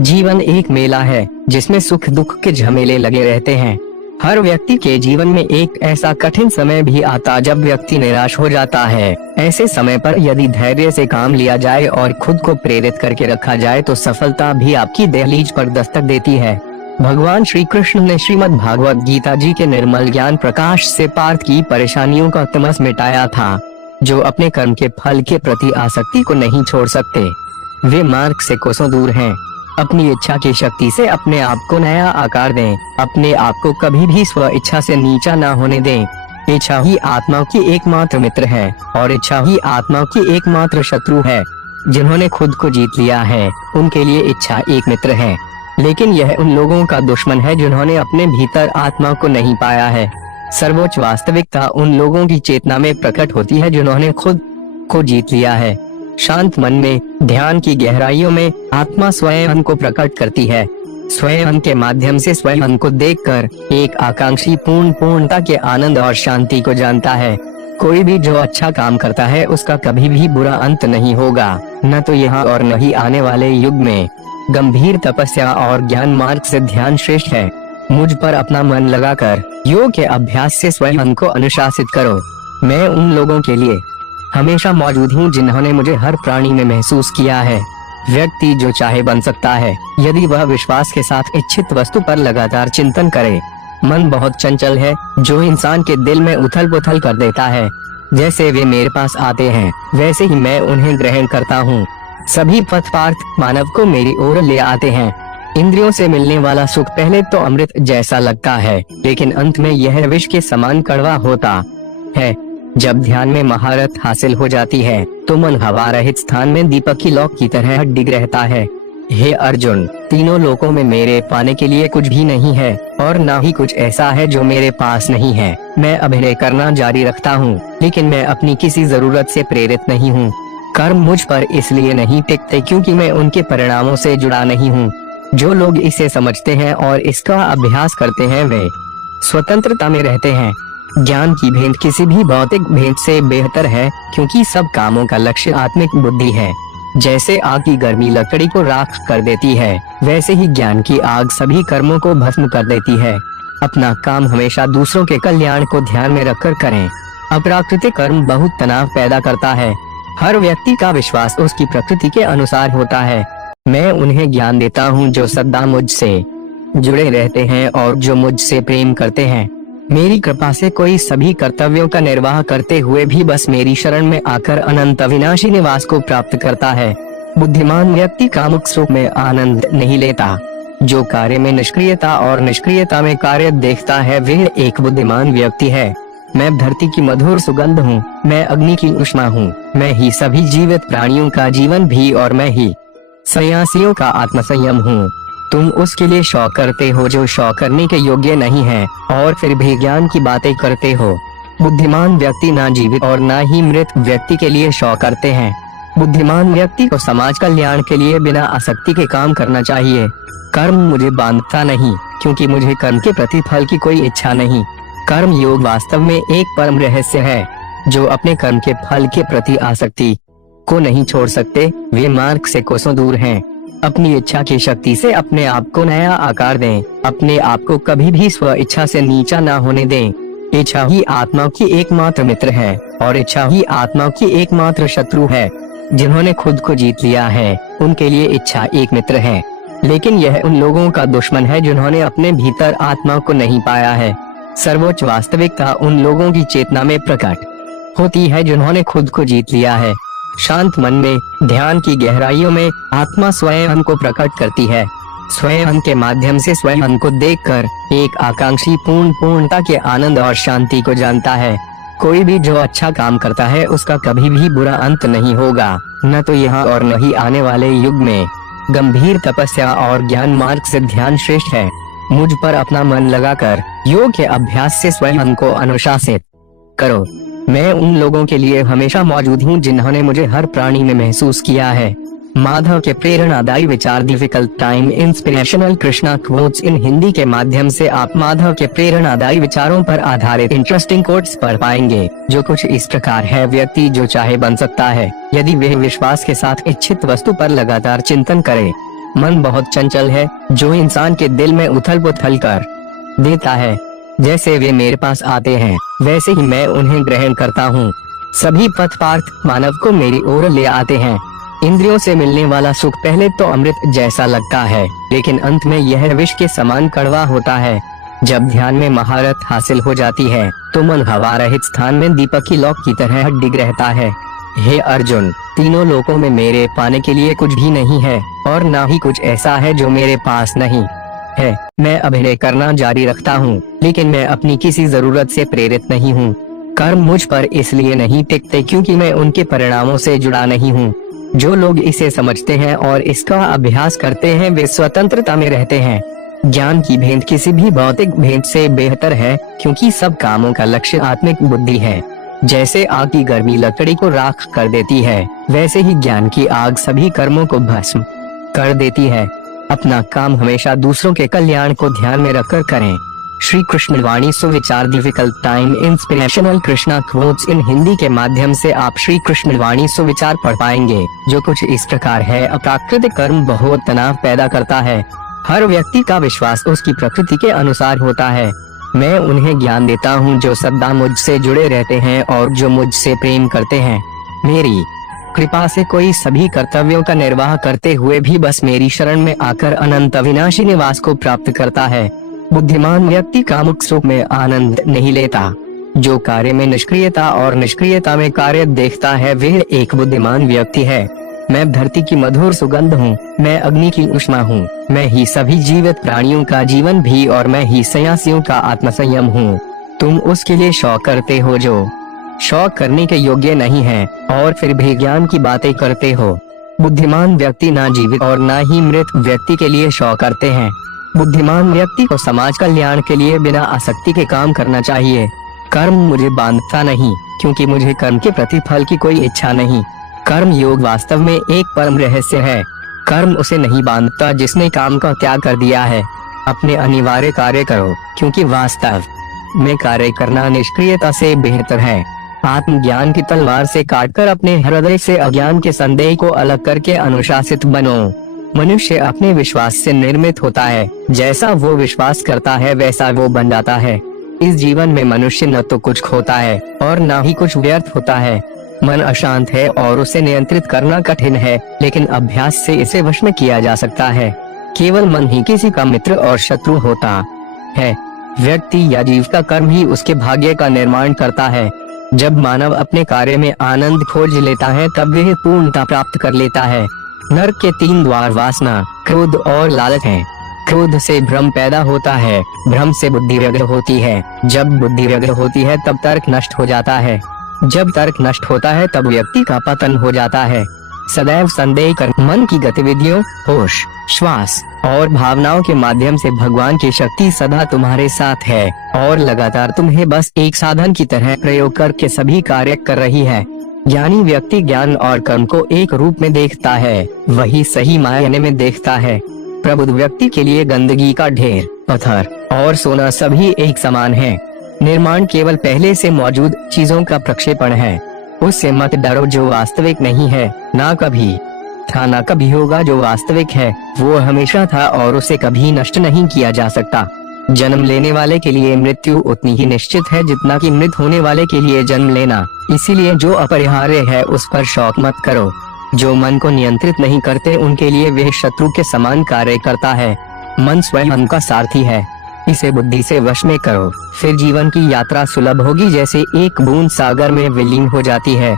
जीवन एक मेला है जिसमें सुख दुख के झमेले लगे रहते हैं। हर व्यक्ति के जीवन में एक ऐसा कठिन समय भी आता जब व्यक्ति निराश हो जाता है। ऐसे समय पर यदि धैर्य से काम लिया जाए और खुद को प्रेरित करके रखा जाए तो सफलता भी आपकी दहलीज पर दस्तक देती है। भगवान श्री कृष्ण ने श्रीमद् भागवत गीता जी के निर्मल ज्ञान प्रकाश से पार्थ की परेशानियों का तमस मिटाया था, जो अपने कर्म के फल के प्रति आसक्ति को नहीं छोड़ सकते। वे मार्ग से कोसों दूर हैं। अपनी इच्छा की शक्ति से अपने आप को नया आकार दें। अपने आप को कभी भी स्व इच्छा से नीचा ना होने दें। इच्छा ही आत्मा की एकमात्र मित्र है और इच्छा ही आत्मा की एकमात्र शत्रु है। जिन्होंने खुद को जीत लिया है उनके लिए इच्छा एक मित्र है, लेकिन यह उन लोगों का दुश्मन है जिन्होंने अपने भीतर आत्मा को नहीं पाया है। सर्वोच्च वास्तविकता उन लोगों की चेतना में प्रकट होती है जिन्होंने खुद को जीत लिया है। शांत मन में ध्यान की गहराइयों में आत्मा स्वयं को प्रकट करती है। स्वयं के माध्यम से स्वयं को देखकर एक आकांक्षी पूर्णता के आनंद और शांति को जानता है। कोई भी जो अच्छा काम करता है उसका कभी भी बुरा अंत नहीं होगा, न तो यहाँ और न ही आने वाले युग में। गंभीर तपस्या और ज्ञान मार्ग से ध्यान श्रेष्ठ है। मुझ पर अपना मन लगाकर योग के अभ्यास से स्वयं को अनुशासित करो। मैं उन लोगों के लिए हमेशा मौजूद हूँ जिन्होंने मुझे हर प्राणी में महसूस किया है। व्यक्ति जो चाहे बन सकता है यदि वह विश्वास के साथ इच्छित वस्तु पर लगातार चिंतन करे। मन बहुत चंचल है जो इंसान के दिल में उथल पुथल कर देता है। जैसे वे मेरे पास आते हैं वैसे ही मैं उन्हें ग्रहण करता हूँ। सभी पथपार्थ मानव को मेरी ओर ले आते हैं। इंद्रियों से मिलने वाला सुख पहले तो अमृत जैसा लगता है, लेकिन अंत में यह विष के समान कड़वा होता है। जब ध्यान में महारत हासिल हो जाती है तो मन हवा रहित स्थान में दीपक की लौ की तरह डिग रहता है। हे अर्जुन, तीनों लोकों में मेरे पाने के लिए कुछ भी नहीं है और न ही कुछ ऐसा है जो मेरे पास नहीं है। मैं अभिनय करना जारी रखता हूँ, लेकिन मैं अपनी किसी जरूरत से प्रेरित नहीं हूँ। कर्म मुझ पर इसलिए नहीं टिकते क्योंकि मैं उनके परिणामों से जुड़ा नहीं हूँ। जो लोग इसे समझते हैं और इसका अभ्यास करते हैं वे स्वतंत्रता में रहते हैं। ज्ञान की भेंट किसी भी भौतिक भेंट से बेहतर है, क्योंकि सब कामों का लक्ष्य आत्मिक बुद्धि है। जैसे आग की गर्मी लकड़ी को राख कर देती है, वैसे ही ज्ञान की आग सभी कर्मों को भस्म कर देती है। अपना काम हमेशा दूसरों के कल्याण को ध्यान में रखकर करें। अप्राकृतिक कर्म बहुत तनाव पैदा करता है। हर व्यक्ति का विश्वास उसकी प्रकृति के अनुसार होता है। मैं उन्हें ज्ञान देता हूँ जो सदा मुझसे जुड़े रहते हैं और जो मुझसे प्रेम करते हैं। मेरी कृपा से कोई सभी कर्तव्यों का निर्वाह करते हुए भी बस मेरी शरण में आकर अनंत अविनाशी निवास को प्राप्त करता है। बुद्धिमान व्यक्ति कामुक सुख में आनंद नहीं लेता। जो कार्य में निष्क्रियता और निष्क्रियता में कार्य देखता है वह एक बुद्धिमान व्यक्ति है। मैं धरती की मधुर सुगंध हूँ, मैं अग्नि की उष्मा हूँ, मैं ही सभी जीवित प्राणियों का जीवन भी और मैं ही सन्यासियों का आत्मसंयम हूँ। तुम उसके लिए शौक करते हो जो शौक करने के योग्य नहीं है और फिर भी ज्ञान की बातें करते हो। बुद्धिमान व्यक्ति ना जीवित और ना ही मृत व्यक्ति के लिए शौक करते हैं। बुद्धिमान व्यक्ति को समाज कल्याण के लिए बिना आसक्ति के काम करना चाहिए। कर्म मुझे बांधता नहीं, क्योंकि मुझे कर्म के प्रतिफल की कोई इच्छा नहीं। कर्म योग वास्तव में एक परम रहस्य है। जो अपने कर्म के फल के प्रति आसक्ति को नहीं छोड़ सकते वे मार्ग से कोसों दूर हैं। अपनी इच्छा की शक्ति से अपने आप को नया आकार दें। अपने आप को कभी भी स्व इच्छा से नीचा ना होने दें। इच्छा ही आत्मा की एकमात्र मित्र है और इच्छा ही आत्मा की एकमात्र शत्रु है। जिन्होंने खुद को जीत लिया है उनके लिए इच्छा एक मित्र है, लेकिन यह उन लोगों का दुश्मन है जिन्होंने अपने भीतर आत्मा को नहीं पाया है। सर्वोच्च वास्तविकता उन लोगों की चेतना में प्रकट होती है जिन्होंने खुद को जीत लिया है। शांत मन में ध्यान की गहराइयों में आत्मा स्वयं को प्रकट करती है। स्वयं के माध्यम से स्वयं को देखकर एक आकांक्षी पूर्णता के आनंद और शांति को जानता है। कोई भी जो अच्छा काम करता है उसका कभी भी बुरा अंत नहीं होगा, न तो यहाँ और न ही आने वाले युग में। गंभीर तपस्या और ज्ञान मार्ग से ध्यान श्रेष्ठ है। मुझ पर अपना मन लगाकर योग के अभ्यास से स्वयं को अनुशासित करो। मैं उन लोगों के लिए हमेशा मौजूद हूँ जिन्होंने मुझे हर प्राणी में महसूस किया है। माधव के प्रेरणादायी विचार difficult time inspirational Krishna quotes. In Hindi के माध्यम से आप माधव के प्रेरणादायी विचारों पर आधारित इंटरेस्टिंग कोट्स पढ़ पाएंगे, जो कुछ इस प्रकार है। व्यक्ति जो चाहे बन सकता है यदि वह विश्वास के साथ इच्छित वस्तु पर लगातार चिंतन करे। मन बहुत चंचल है, जो इंसान के दिल में उथल पुथल कर देता है। जैसे वे मेरे पास आते हैं वैसे ही मैं उन्हें ग्रहण करता हूँ। सभी पथ पार्थ मानव को मेरी ओर ले आते हैं। इंद्रियों से मिलने वाला सुख पहले तो अमृत जैसा लगता है, लेकिन अंत में यह विष के समान कड़वा होता है। जब ध्यान में महारत हासिल हो जाती है तो मन हवा रहित स्थान में दीपक की लौ की तरह डिग रहता है। हे अर्जुन, तीनों लोकों में मेरे पाने के लिए कुछ भी नहीं है और ना ही कुछ ऐसा है जो मेरे पास नहीं है। मैं अभिनय करना जारी रखता हूँ, लेकिन मैं अपनी किसी जरूरत से प्रेरित नहीं हूँ। कर्म मुझ पर इसलिए नहीं टिकते क्योंकि मैं उनके परिणामों से जुड़ा नहीं हूँ। जो लोग इसे समझते हैं और इसका अभ्यास करते हैं वे स्वतंत्रता में रहते हैं। ज्ञान की भेंट किसी भी भौतिक भेंट से बेहतर है, क्योंकि सब कामों का लक्ष्य आत्मिक बुद्धि है। जैसे आग की गर्मी लकड़ी को राख कर देती है, वैसे ही ज्ञान की आग सभी कर्मों को भस्म कर देती है। अपना काम हमेशा दूसरों के कल्याण को ध्यान में रखकर करें। श्री कृष्ण वाणी सुविचार difficult time inspirational Krishna quotes. In Hindi के माध्यम से आप श्री कृष्ण वाणी सुविचार पढ़ पाएंगे, जो कुछ इस प्रकार है। अप्राकृतिक कर्म बहुत तनाव पैदा करता है। हर व्यक्ति का विश्वास उसकी प्रकृति के अनुसार होता है। मैं उन्हें ज्ञान देता हूँ जो सदा मुझसे जुड़े रहते हैं और जो मुझसे प्रेम करते हैं। मेरी कृपा से कोई सभी कर्तव्यों का निर्वाह करते हुए भी बस मेरी शरण में आकर अनंत अविनाशी निवास को प्राप्त करता है। बुद्धिमान व्यक्ति कामुक सुख में आनंद नहीं लेता। जो कार्य में निष्क्रियता और निष्क्रियता में कार्य देखता है वह एक बुद्धिमान व्यक्ति है। मैं धरती की मधुर सुगंध हूँ, मैं अग्नि की ऊष्मा हूँ, मैं ही सभी जीवित प्राणियों का जीवन भी और मैं ही सन्यासियों का आत्मसंयम हूँ। तुम उसके लिए शौक करते हो जो शौक करने के योग्य नहीं है और फिर भी ज्ञान की बातें करते हो। बुद्धिमान व्यक्ति ना जीवित और ना ही मृत व्यक्ति के लिए शौक करते हैं। बुद्धिमान व्यक्ति को समाज कल्याण के लिए बिना आसक्ति के काम करना चाहिए। कर्म मुझे बांधता नहीं, क्योंकि मुझे कर्म के प्रतिफल की कोई इच्छा नहीं। कर्म योग वास्तव में एक परम रहस्य है। कर्म उसे नहीं बांधता जिसने काम का त्याग कर दिया है। अपने अनिवार्य कार्य करो, क्योंकि वास्तव में कार्य करना निष्क्रियता से बेहतर है। आत्मज्ञान की तलवार से काटकर अपने हृदय से अज्ञान के संदेह को अलग करके अनुशासित बनो। मनुष्य अपने विश्वास से निर्मित होता है। जैसा वो विश्वास करता है वैसा वो बन जाता है। इस जीवन में मनुष्य न तो कुछ खोता है और न ही कुछ व्यर्थ होता है। मन अशांत है और उसे नियंत्रित करना कठिन है, लेकिन अभ्यास से इसे वश में किया जा सकता है। केवल मन ही किसी का मित्र और शत्रु होता है। व्यक्ति या जीव का कर्म ही उसके भाग्य का निर्माण करता है। जब मानव अपने कार्य में आनंद खोज लेता है तब वह पूर्णता प्राप्त कर लेता है। नरक के 3 द्वार वासना, क्रोध और लालच हैं। क्रोध से भ्रम पैदा होता है, भ्रम से बुद्धि व्यग्र होती है। जब बुद्धि व्यग्र होती है तब तर्क नष्ट हो जाता है। जब तर्क नष्ट होता है तब व्यक्ति का पतन हो जाता है। सदैव संदेह कर मन की गतिविधियों, होश, श्वास और भावनाओं के माध्यम से भगवान की शक्ति सदा तुम्हारे साथ है और लगातार तुम्हें बस एक साधन की तरह प्रयोग करके सभी कार्य कर रही है। ज्ञानी व्यक्ति ज्ञान और कर्म को एक रूप में देखता है, वही सही मायने में देखता है। प्रबुद्ध व्यक्ति के लिए गंदगी का ढेर, पत्थर और सोना सभी एक समान है। निर्माण केवल पहले से मौजूद चीजों का प्रक्षेपण है। उससे मत डरो जो वास्तविक नहीं है, ना कभी था ना कभी होगा। जो वास्तविक है वो हमेशा था और उसे कभी नष्ट नहीं किया जा सकता। जन्म लेने वाले के लिए मृत्यु उतनी ही निश्चित है जितना कि मृत होने वाले के लिए जन्म लेना। इसीलिए जो अपरिहार्य है उस पर शौक मत करो। जो मन को नियंत्रित नहीं करते उनके लिए वह शत्रु के समान कार्य करता है। मन स्वयं मन का सारथी है, इसे बुद्धि से वश में करो, फिर जीवन की यात्रा सुलभ होगी। जैसे एक बूंद सागर में विलीन हो जाती है,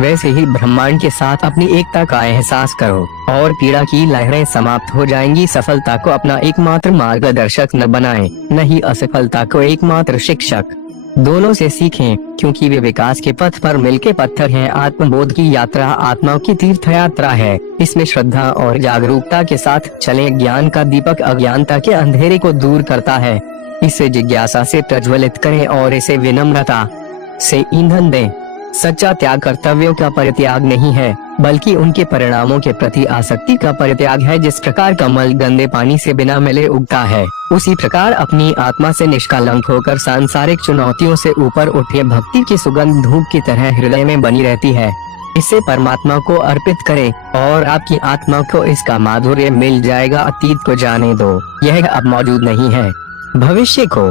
वैसे ही ब्रह्मांड के साथ अपनी एकता का एहसास करो और पीड़ा की लहरें समाप्त हो जाएंगी। सफलता को अपना एकमात्र मार्गदर्शक न बनाएं, न ही असफलता को एकमात्र शिक्षक। दोनों से सीखें, क्योंकि वे विकास के पथ पर मिलके पत्थर हैं। आत्मबोध की यात्रा आत्मा की तीर्थ यात्रा है। इसमें श्रद्धा और जागरूकता के साथ चलें। ज्ञान का दीपक अज्ञानता के अंधेरे को दूर करता है। इसे जिज्ञासा से प्रज्वलित करें और इसे विनम्रता से ईंधन दें। सच्चा त्याग कर्तव्यों का परित्याग नहीं है, बल्कि उनके परिणामों के प्रति आसक्ति का परित्याग है। जिस प्रकार कमल गंदे पानी से बिना मिले उगता है, उसी प्रकार अपनी आत्मा से निष्कलंक होकर सांसारिक चुनौतियों से ऊपर उठे भक्ति की सुगंध धूप की तरह हृदय में बनी रहती है। इसे परमात्मा को अर्पित करें और आपकी आत्मा को इसका माधुर्य मिल जाएगा। अतीत को जाने दो, यह अब मौजूद नहीं है। भविष्य को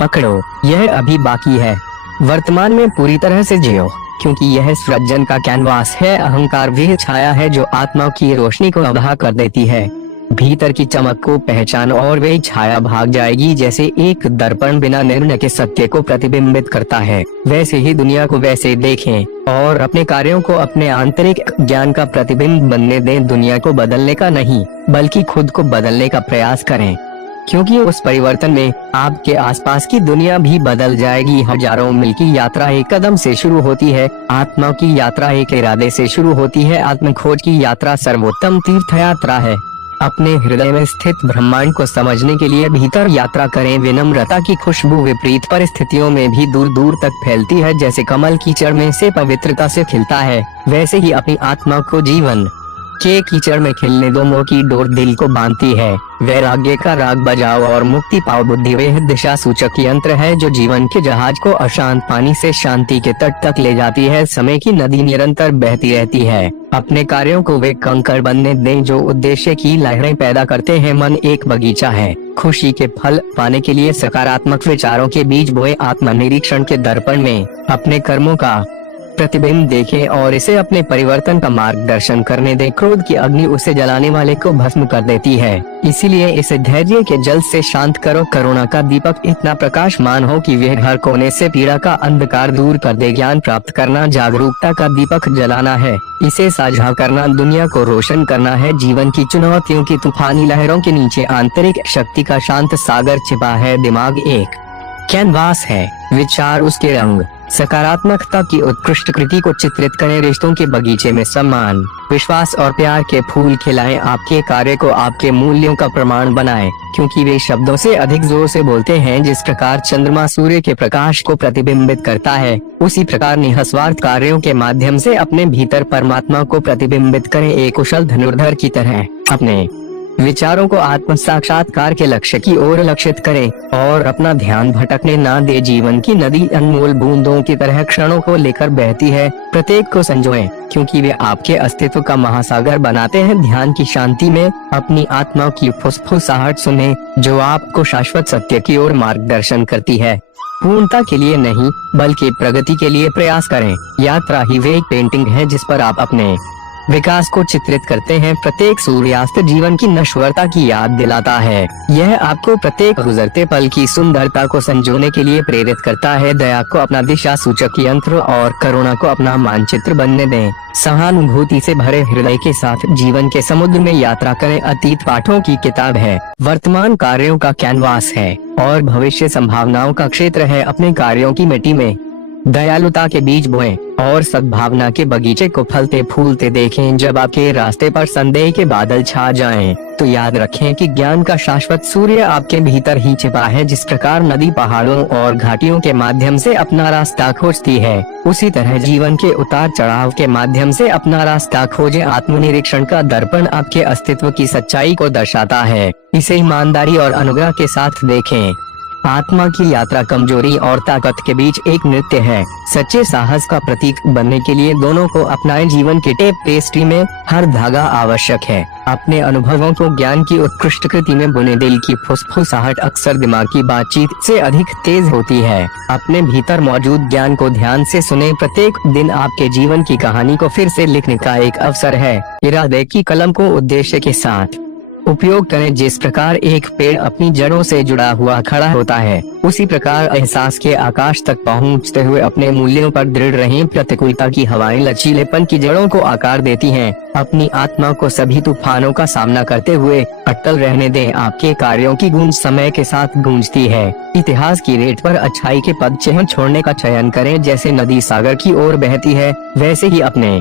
पकड़ो, यह अभी बाकी है। वर्तमान में पूरी तरह से जियो, क्योंकि यह सृजन का कैनवास है। अहंकार वह छाया है जो आत्मा की रोशनी को अवधा कर देती है। भीतर की चमक को पहचानो और वही छाया भाग जाएगी। जैसे एक दर्पण बिना निर्णय के सत्य को प्रतिबिंबित करता है, वैसे ही दुनिया को वैसे देखें और अपने कार्यों को अपने आंतरिक ज्ञान का प्रतिबिंब बनने दें। दुनिया को बदलने का नहीं, बल्कि खुद को बदलने का प्रयास करें, क्योंकि उस परिवर्तन में आपके आसपास की दुनिया भी बदल जाएगी। हजारों मील की यात्रा एक कदम से शुरू होती है। आत्मा की यात्रा एक इरादे से शुरू होती है। आत्म खोज की यात्रा सर्वोत्तम तीर्थ यात्रा है। अपने हृदय में स्थित ब्रह्मांड को समझने के लिए भीतर यात्रा करें। विनम्रता की खुशबू विपरीत परिस्थितियों में भी दूर दूर तक फैलती है। जैसे कमल कीचड़ में से पवित्रता से खिलता है, वैसे ही अपनी आत्मा को जीवन के कीचड़ में खिलने दो। मोह की डोर दिल को बांधती है। वैराग्य का राग बजाओ और मुक्ति पाओ। बुद्धि वह दिशा सूचक यंत्र है जो जीवन के जहाज को अशांत पानी से शांति के तट तक ले जाती है। समय की नदी निरंतर बहती रहती है। अपने कार्यों को वे कंकड़ बनने दें जो उद्देश्य की लहरें पैदा करते हैं। मन एक बगीचा है। खुशी के फल पाने के लिए सकारात्मक विचारों के बीज बोए। आत्मनिरीक्षण के दर्पण में अपने कर्मों का प्रतिबिंब देखें और इसे अपने परिवर्तन का मार्गदर्शन करने दें। क्रोध की अग्नि उसे जलाने वाले को भस्म कर देती है, इसीलिए इसे धैर्य के जल से शांत करो। करुणा का दीपक इतना प्रकाशमान हो कि वह हर कोने से पीड़ा का अंधकार दूर कर दे। ज्ञान प्राप्त करना जागरूकता का दीपक जलाना है, इसे साझा करना दुनिया को रोशन करना है। जीवन की चुनौतियों की तूफानी लहरों के नीचे आंतरिक शक्ति का शांत सागर छिपा है। दिमाग एक कैनवास है, विचार उसके रंग। सकारात्मकता की उत्कृष्ट कृति को चित्रित करें। रिश्तों के बगीचे में सम्मान, विश्वास और प्यार के फूल खिलाएं। आपके कार्य को आपके मूल्यों का प्रमाण बनाएं, क्योंकि वे शब्दों से अधिक जोर से बोलते हैं। जिस प्रकार चंद्रमा सूर्य के प्रकाश को प्रतिबिंबित करता है, उसी प्रकार निस्वार्थ कार्यों के माध्यम से अपने भीतर परमात्मा को प्रतिबिंबित करें। एक कुशल धनुर्धर की तरह अपने विचारों को आत्म साक्षात्कार के लक्ष्य की ओर लक्षित करें और अपना ध्यान भटकने ना दे। जीवन की नदी अनमोल बूंदों की तरह क्षणों को लेकर बहती है। प्रत्येक को संजोएं, क्योंकि वे आपके अस्तित्व का महासागर बनाते हैं। ध्यान की शांति में अपनी आत्मा की फुसफुसाहट सुने, जो आपको शाश्वत सत्य की ओर मार्गदर्शन करती है। पूर्णता के लिए नहीं, बल्कि प्रगति के लिए प्रयास करें। यात्रा ही वे एक पेंटिंग है जिस पर आप अपने विकास को चित्रित करते हैं। प्रत्येक सूर्यास्त जीवन की नश्वरता की याद दिलाता है। यह आपको प्रत्येक गुजरते पल की सुंदरता को संजोने के लिए प्रेरित करता है। दया को अपना दिशा सूचक यंत्र और करुणा को अपना मानचित्र बनने दें। सहानुभूति से भरे हृदय के साथ जीवन के समुद्र में यात्रा करें। अतीत पाठों की किताब है, वर्तमान कार्यों का कैनवास है और भविष्य संभावनाओं का क्षेत्र है। अपने कार्यों की मिट्टी में दयालुता के बीज बोएं और सद्भावना के बगीचे को फलते फूलते देखें। जब आपके रास्ते पर संदेह के बादल छा जाएं, तो याद रखें कि ज्ञान का शाश्वत सूर्य आपके भीतर ही छिपा है। जिस प्रकार नदी पहाड़ों और घाटियों के माध्यम से अपना रास्ता खोजती है, उसी तरह जीवन के उतार चढ़ाव के माध्यम से अपना रास्ता खोजें। आत्मनिरीक्षण का दर्पण आपके अस्तित्व की सच्चाई को दर्शाता है, इसे ईमानदारी और अनुग्रह के साथ देखें। आत्मा की यात्रा कमजोरी और ताकत के बीच एक नृत्य है। सच्चे साहस का प्रतीक बनने के लिए दोनों को अपनाएं। जीवन के टेप पेस्ट्री में हर धागा आवश्यक है। अपने अनुभवों को ज्ञान की उत्कृष्ट कृति में बुने। दिल की फुसफुसाहट अक्सर दिमाग की बातचीत से अधिक तेज होती है। अपने भीतर मौजूद ज्ञान को ध्यान से सुने। प्रत्येक दिन आपके जीवन की कहानी को फिर से लिखने का एक अवसर है। इरादे की कलम को उद्देश्य के साथ उपयोग करें। जिस प्रकार एक पेड़ अपनी जड़ों से जुड़ा हुआ खड़ा होता है, उसी प्रकार एहसास के आकाश तक पहुंचते हुए अपने मूल्यों पर दृढ़ रहें। प्रतिकूलता की हवाएं लचीलेपन की जड़ों को आकार देती हैं। अपनी आत्मा को सभी तूफानों का सामना करते हुए अटल रहने दें। आपके कार्यों की गूंज समय के साथ गूंजती है। इतिहास की रेत पर अच्छाई के पद चिन्ह छोड़ने का चयन करें। जैसे नदी सागर की ओर बहती है, वैसे ही अपने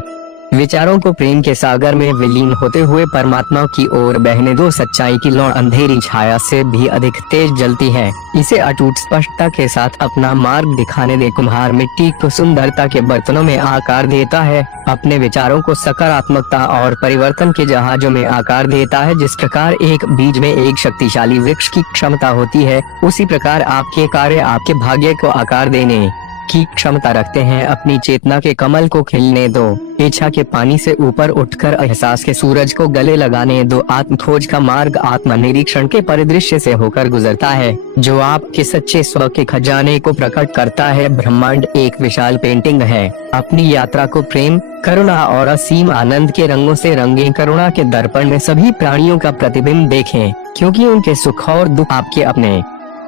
विचारों को प्रेम के सागर में विलीन होते हुए परमात्मा की ओर बहने दो। सच्चाई की लौ अंधेरी छाया से भी अधिक तेज जलती है। इसे अटूट स्पष्टता के साथ अपना मार्ग दिखाने दे। कुम्हार मिट्टी को सुंदरता के बर्तनों में आकार देता है, अपने विचारों को सकारात्मकता और परिवर्तन के जहाजों में आकार देता है। जिस प्रकार एक बीज में एक शक्तिशाली वृक्ष की क्षमता होती है, उसी प्रकार आपके कार्य आपके भाग्य को आकार देने की क्षमता रखते हैं। अपनी चेतना के कमल को खिलने दो। इच्छा के पानी से ऊपर उठकर एहसास के सूरज को गले लगाने दो। आत्म खोज का मार्ग आत्मनिरीक्षण के परिदृश्य से होकर गुजरता है, जो आपके सच्चे स्व के खजाने को प्रकट करता है। ब्रह्मांड एक विशाल पेंटिंग है। अपनी यात्रा को प्रेम, करुणा और असीम आनंद के रंगों से रंगें। करुणा के दर्पण में सभी प्राणियों का प्रतिबिंब देखें, क्योंकि उनके सुख और दुख आपके अपने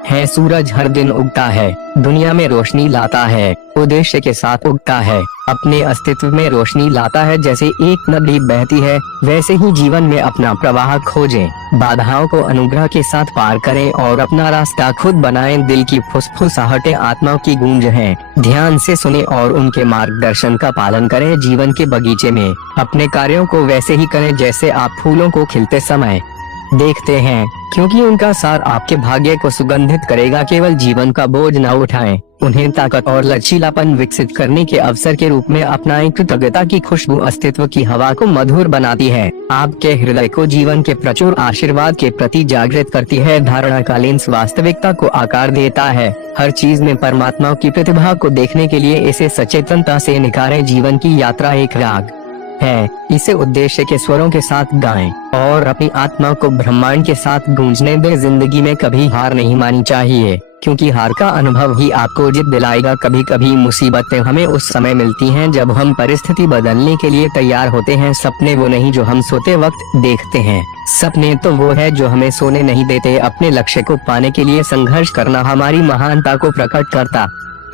है। सूरज हर दिन उगता है, दुनिया में रोशनी लाता है, उद्देश्य के साथ उगता है, अपने अस्तित्व में रोशनी लाता है। जैसे एक नदी बहती है, वैसे ही जीवन में अपना प्रवाह खोजें। बाधाओं को अनुग्रह के साथ पार करें और अपना रास्ता खुद बनाएं। दिल की फुसफुसाहटें आत्मा की गूंज हैं। ध्यान से सुने और उनके मार्गदर्शन का पालन करें। जीवन के बगीचे में अपने कार्यों को वैसे ही करें जैसे आप फूलों को खिलते समय देखते हैं, क्योंकि उनका सार आपके भाग्य को सुगंधित करेगा। केवल जीवन का बोझ न उठाएं, उन्हें ताकत और लचीलापन विकसित करने के अवसर के रूप में अपनाएं। कृतज्ञता की खुशबू अस्तित्व की हवा को मधुर बनाती है, आपके हृदय को जीवन के प्रचुर आशीर्वाद के प्रति जागृत करती है। धारणा का लेंस वास्तविकता को आकार देता है। हर चीज में परमात्मा की प्रतिभा को देखने के लिए इसे सचेतनता से निखारें। जीवन की यात्रा एक राग है, इसे उद्देश्य के स्वरों के साथ गाएं और अपनी आत्मा को ब्रह्मांड के साथ गूंजने दें। जिंदगी में कभी हार नहीं माननी चाहिए, क्योंकि हार का अनुभव ही आपको जीत दिलाएगा। कभी कभी मुसीबतें हमें उस समय मिलती हैं जब हम परिस्थिति बदलने के लिए तैयार होते हैं। सपने वो नहीं जो हम सोते वक्त देखते हैं, सपने तो वो है जो हमें सोने नहीं देते। अपने लक्ष्य को पाने के लिए संघर्ष करना हमारी महानता को प्रकट करता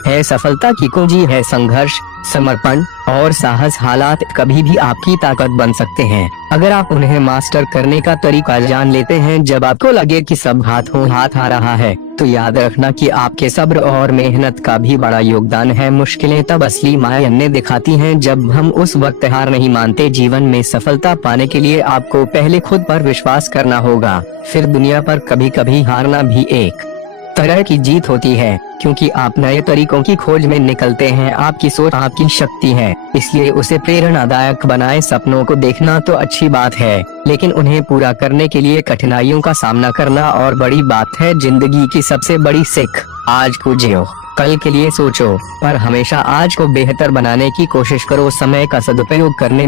है। सफलता की कुंजी है संघर्ष, समर्पण और साहस। हालात कभी भी आपकी ताकत बन सकते हैं, अगर आप उन्हें मास्टर करने का तरीका जान लेते हैं। जब आपको लगे कि सब हाथों हाथ आ रहा है, तो याद रखना कि आपके सब्र और मेहनत का भी बड़ा योगदान है। मुश्किलें तब असली मायने दिखाती हैं जब हम उस वक्त हार नहीं मानते। जीवन में सफलता पाने के लिए आपको पहले खुद पर विश्वास करना होगा, फिर दुनिया पर। कभी कभी हारना भी एक तरह की जीत होती है, क्योंकि आप नए तरीकों की खोज में निकलते हैं। आपकी सोच आपकी शक्ति है, इसलिए उसे प्रेरणादायक बनाएं। सपनों को देखना तो अच्छी बात है, लेकिन उन्हें पूरा करने के लिए कठिनाइयों का सामना करना और बड़ी बात है। जिंदगी की सबसे बड़ी सीख, आज को जियो, कल के लिए सोचो, पर हमेशा आज को बेहतर बनाने की कोशिश करो। समय का सदुपयोग करने